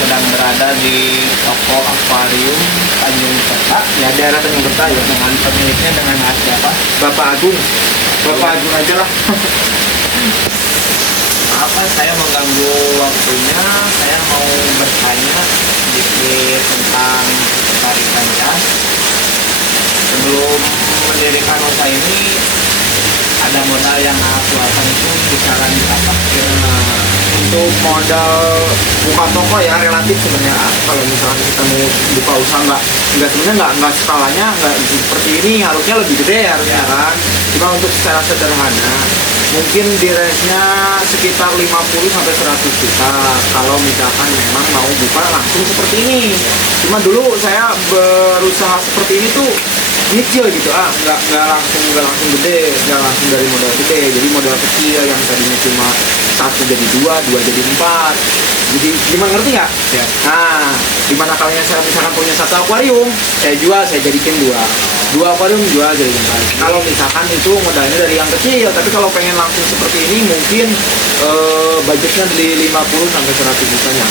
Sedang berada di toko akuarium Tanjung Kerta, ya daerah Tanjung Kerta ya, dengan pemiliknya dengan siapa? Bapak Agung. Bapak Agung aja lah. Apa saya mengganggu waktunya? Saya mau bertanya sedikit tentang tarikan jas. Sebelum mendirikan usaha ini, ada modal yang harus keluarkan itu kisaran berapa? Untuk modal buka toko ya relatif sebenarnya. Kalau misalnya kita mau buka usaha sebenarnya nggak skalanya nggak seperti ini, harusnya lebih gede harusnya kan. Cuma untuk secara sederhana mungkin di range-nya sekitar 50 sampai 100 juta kalau misalkan memang mau buka langsung seperti ini. Cuma dulu saya berusaha seperti ini tuh nyicil gitu, nggak langsung gede, nggak langsung dari modal gede, jadi modal kecil yang tadinya cuma 1 jadi 2 jadi 4. Jadi gimana, ngerti nggak? Ya. Nah, dimana kalau saya misalkan punya 1 akuarium, saya jual, saya jadikan 2 akuarium, jual jadi 4. Kalau misalkan itu modalnya dari yang kecil, tapi kalau pengen langsung seperti ini mungkin budgetnya di 50 sampai 100 jutanya.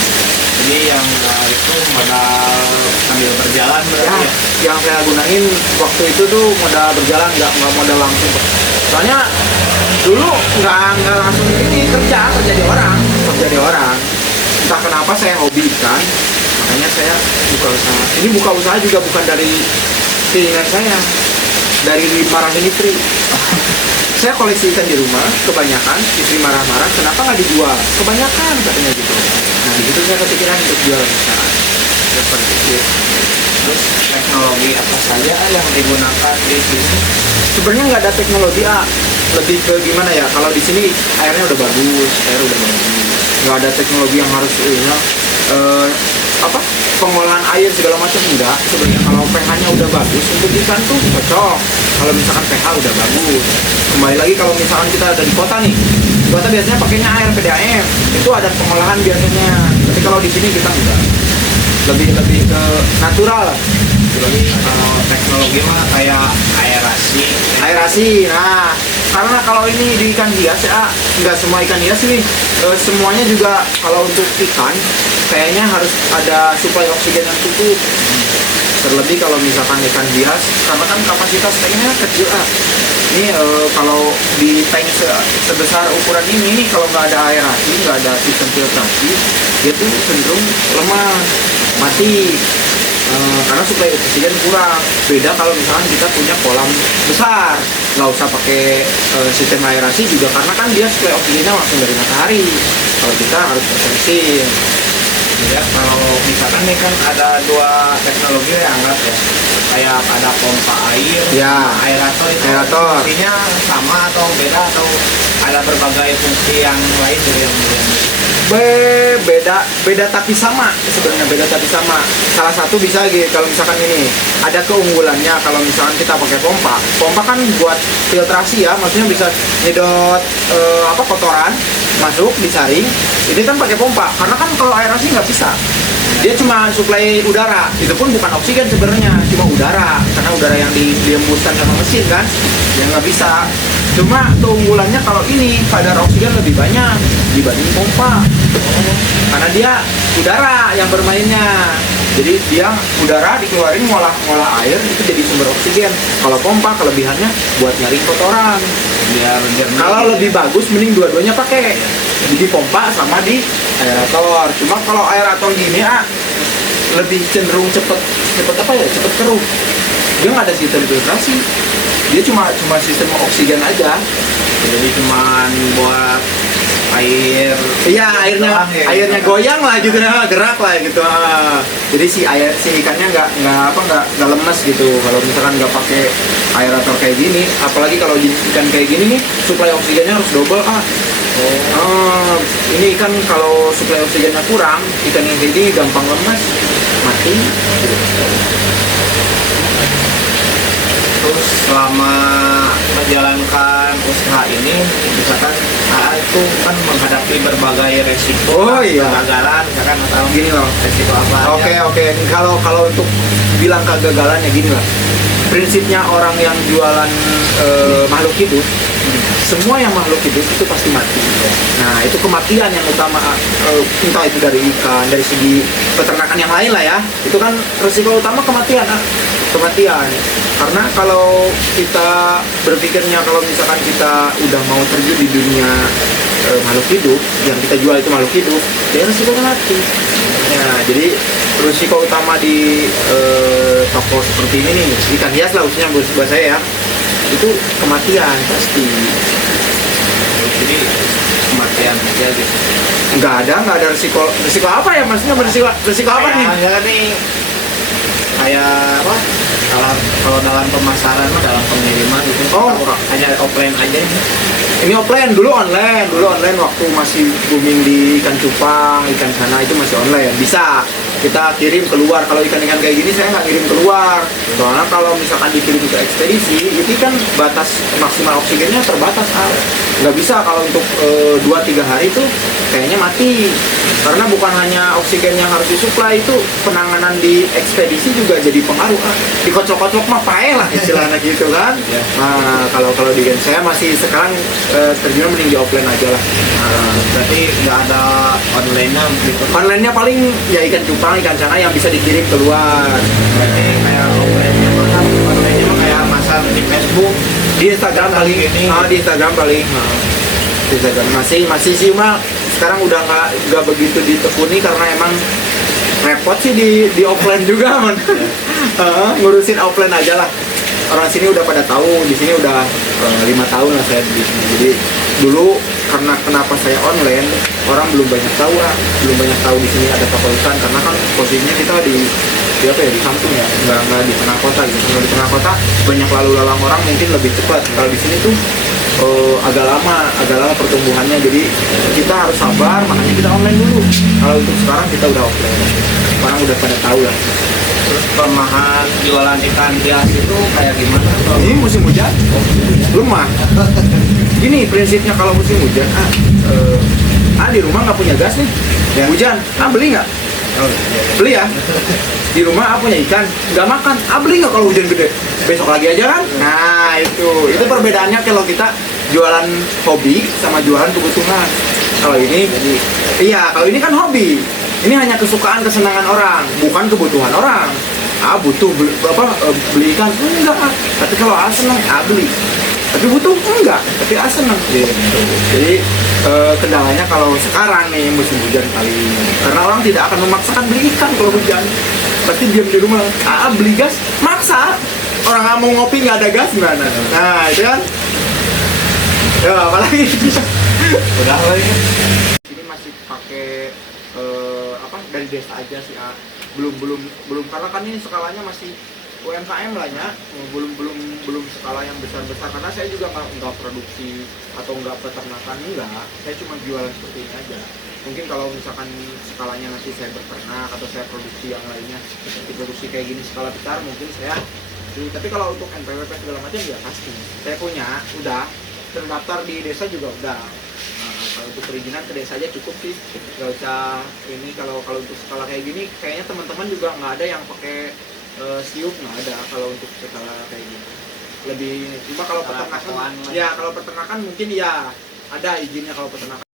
Jadi yang itu modal sambil berjalan berarti ya? Yang saya gunain waktu itu tuh modal berjalan, nggak modal langsung. Soalnya dulu nggak langsung ini kerja di orang. Entah kenapa saya hobi ikan, makanya saya buka usaha. Ini buka usaha juga bukan dari keinginan saya, dari marahin istri. Saya koleksi ikan di rumah, kebanyakan istri marah-marah, kenapa nggak dijual? Kebanyakan katanya gitu. Nah di situ saya kepikiran untuk jual usaha. Seperti itu. Terus teknologi apa saja yang digunakan di sini? Sebenarnya nggak ada teknologi, lebih ke gimana ya? Kalau di sini airnya udah bagus, nggak ada teknologi yang harus pengolahan air segala macam, enggak. Sebenarnya kalau pH-nya udah bagus untuk ikan tuh cocok. Kalau misalkan pH udah bagus, kembali lagi kalau misalkan kita ada di kota nih, di kota biasanya pakainya air PDAM, itu ada pengolahan biasanya. Tapi kalau di sini kita enggak, lebih ke natural. Jadi teknologi mah kayak aerasi. Nah, karena kalau ini di ikan hias ya, nggak semua ikan hias nih, semuanya juga kalau untuk ikan kayaknya harus ada suplai oksigen yang cukup. Terlebih kalau misalkan ikan hias, karena kan kapasitas tanknya kecil. Ini kalau di tank sebesar ukuran ini, kalau nggak ada aerasi, nggak ada sistem filtrasi, dia tuh cenderung lemah, mati. Karena suplai oksigen kurang. Beda kalau misalkan kita punya kolam besar, nggak usah pakai sistem aerasi juga, karena kan dia suplai oksigennya langsung dari matahari. Kalau kita harus bersensin. Ya, kalau misalkan nih kan ada 2 teknologi yang anggap ya, kayak ada pompa air, ya, aerator itu fungsinya sama atau beda, atau ada berbagai fungsi yang lain dari yang beda tapi sama. Sebenarnya beda tapi sama. Salah satu bisa gitu, kalau misalkan ini ada keunggulannya, kalau misalkan kita pakai pompa kan buat filtrasi ya, maksudnya bisa nyedot kotoran masuk disaring. Ini kan pakai pompa, karena kan kalau aerasi nggak bisa, dia cuma suplai udara, itu pun bukan oksigen sebenarnya, cuma udara, karena udara yang dihembuskan sama mesin kan, dia nggak bisa. Cuma keunggulannya kalau ini kadar oksigen lebih banyak dibanding pompa, karena dia udara yang bermainnya. Jadi dia udara dikeluarin ngolah air itu jadi sumber oksigen. Kalau pompa kelebihannya buat nyaring kotoran. Kalau lebih bagus mending dua-duanya pakai, di pompa sama di aerator. Cuma kalau aerator gini lebih cenderung cepet keruh. Dia nggak ada sistem filtrasi, dia cuma sistem oksigen aja. Jadi cuman buat air, iya, airnya goyang lah gitu, gerak lah gitu. Jadi si ikannya nggak lemes gitu kalau misalkan nggak pakai aerator kayak gini. Apalagi kalau ikan kayak gini nih, suplai oksigennya harus double. Ini ikan kalau suplai oksigennya kurang, ikan yang kayak gini gampang lemas, mati. Terus selama menjalankan usaha ini, misalkan itu kan menghadapi berbagai resiko, Oh, iya. kegagalan, misalkan atau Gini loh. resiko apa aja. Oke. Kalau untuk bilang kegagalannya gini lah. Prinsipnya orang yang jualan makhluk hidup, semua yang makhluk hidup itu pasti mati. Nah, itu kematian yang utama, entah itu dari ikan, dari segi peternakan yang lain lah ya. Itu kan resiko utama kematian, kematian. Karena kalau kita berpikirnya kalau misalkan kita udah mau terjun di dunia makhluk hidup, yang kita jual itu makhluk hidup, ya resikonya mati. Ya, jadi risiko utama di toko seperti ini nih, ikan hias lah khususnya buat saya ya, itu kematian pasti. Jadi kematian aja gitu. Nggak ada risiko apa ya, maksudnya risiko apa nih? Kayak nih, kayak apa? Kalau dalam pemasaran mah dalam pengiriman itu hanya offline aja. Ini offline, dulu online waktu masih booming di ikan cupang, ikan sana itu masih online. Bisa kita kirim keluar. Kalau ikan-ikan kayak gini saya nggak kirim keluar. Soalnya kalau misalkan dikirim ke ekspedisi, itu kan batas maksimal oksigennya terbatas. Nggak bisa kalau untuk 2-3 hari itu kayaknya mati. Karena bukan hanya oksigen yang harus disuplai, itu penanganan di ekspedisi juga jadi pengaruh. Dikocok-kocok mah pae lah istilahnya gitu kan. Nah, kalau di saya masih sekarang terjun mending di offline aja lah. Berarti nggak ada online-nya gitu. Online-nya paling ya ikan cupang, ikan sana yang bisa dikirim keluar. Berarti kayak offline-nya mah kan, online-nya mah kayak masang di Facebook, Di Instagram paling, di Instagram paling. Di Instagram masih sih mah sekarang udah nggak begitu ditekuni karena emang repot sih di offline juga man. Ngurusin offline aja lah. Orang sini udah pada tahu, di sini udah 5 tahun lah saya di sini. Jadi dulu karena kenapa saya online, orang belum banyak tahu di sini ada toko ikan karena kan posisinya kita di apa ya, di samping ya, nggak di tengah kota gitu. Kalau di tengah kota banyak lalu lalang orang mungkin lebih cepat. Kalau di sini tuh agak lama pertumbuhannya, jadi kita harus sabar, makanya kita online dulu. Kalau untuk sekarang kita udah offline, orang udah pada tahu lah. terus kelemahan jualan ikan hias itu kayak gimana? Ini musim hujan, lemah. Gini prinsipnya kalau musim hujan, di rumah nggak punya gas nih, hujan, beli nggak? Beli ya. Di rumah punya ikan, nggak makan, beli nggak kalau hujan gede? Besok lagi aja kan? Nah itu perbedaannya kalau kita jualan hobi sama jualan kebutuhan. Kalau ini, kalau ini kan hobi. Ini hanya kesukaan, kesenangan orang, bukan kebutuhan orang. Butuh beli ikan? Enggak. Tapi kalau senang, beli. Tapi butuh? Enggak. Tapi senang. Jadi kendalanya kalau sekarang nih musim hujan kali, karena orang tidak akan memaksakan beli ikan kalau hujan. Pasti diam di rumah. Beli gas? Maksa. Orang nggak mau ngopi nggak ada gas gimana? Nah itu kan. Ya apalagi. Udah lagi. Ini masih pakai dari desa aja sih, belum karena kan ini skalanya masih UMKM lah ya, belum skala yang besar karena saya juga nggak produksi atau nggak peternakan, enggak, saya cuma jualan seperti ini aja. Mungkin kalau misalkan skalanya nanti saya berternak atau saya produksi yang lainnya seperti produksi kayak gini skala besar mungkin saya, tapi kalau untuk NPWP segala macam ya pasti saya punya, udah terdaftar di desa juga udah. Kalau untuk perizinan ke desa aja cukup sih, nggak usah ini. Kalau untuk skala kayak gini kayaknya teman-teman juga nggak ada yang pakai siup, nggak ada kalau untuk skala kayak gini. Lebih cuma kalau peternakan, ya kalau peternakan mungkin ya ada izinnya kalau peternakan.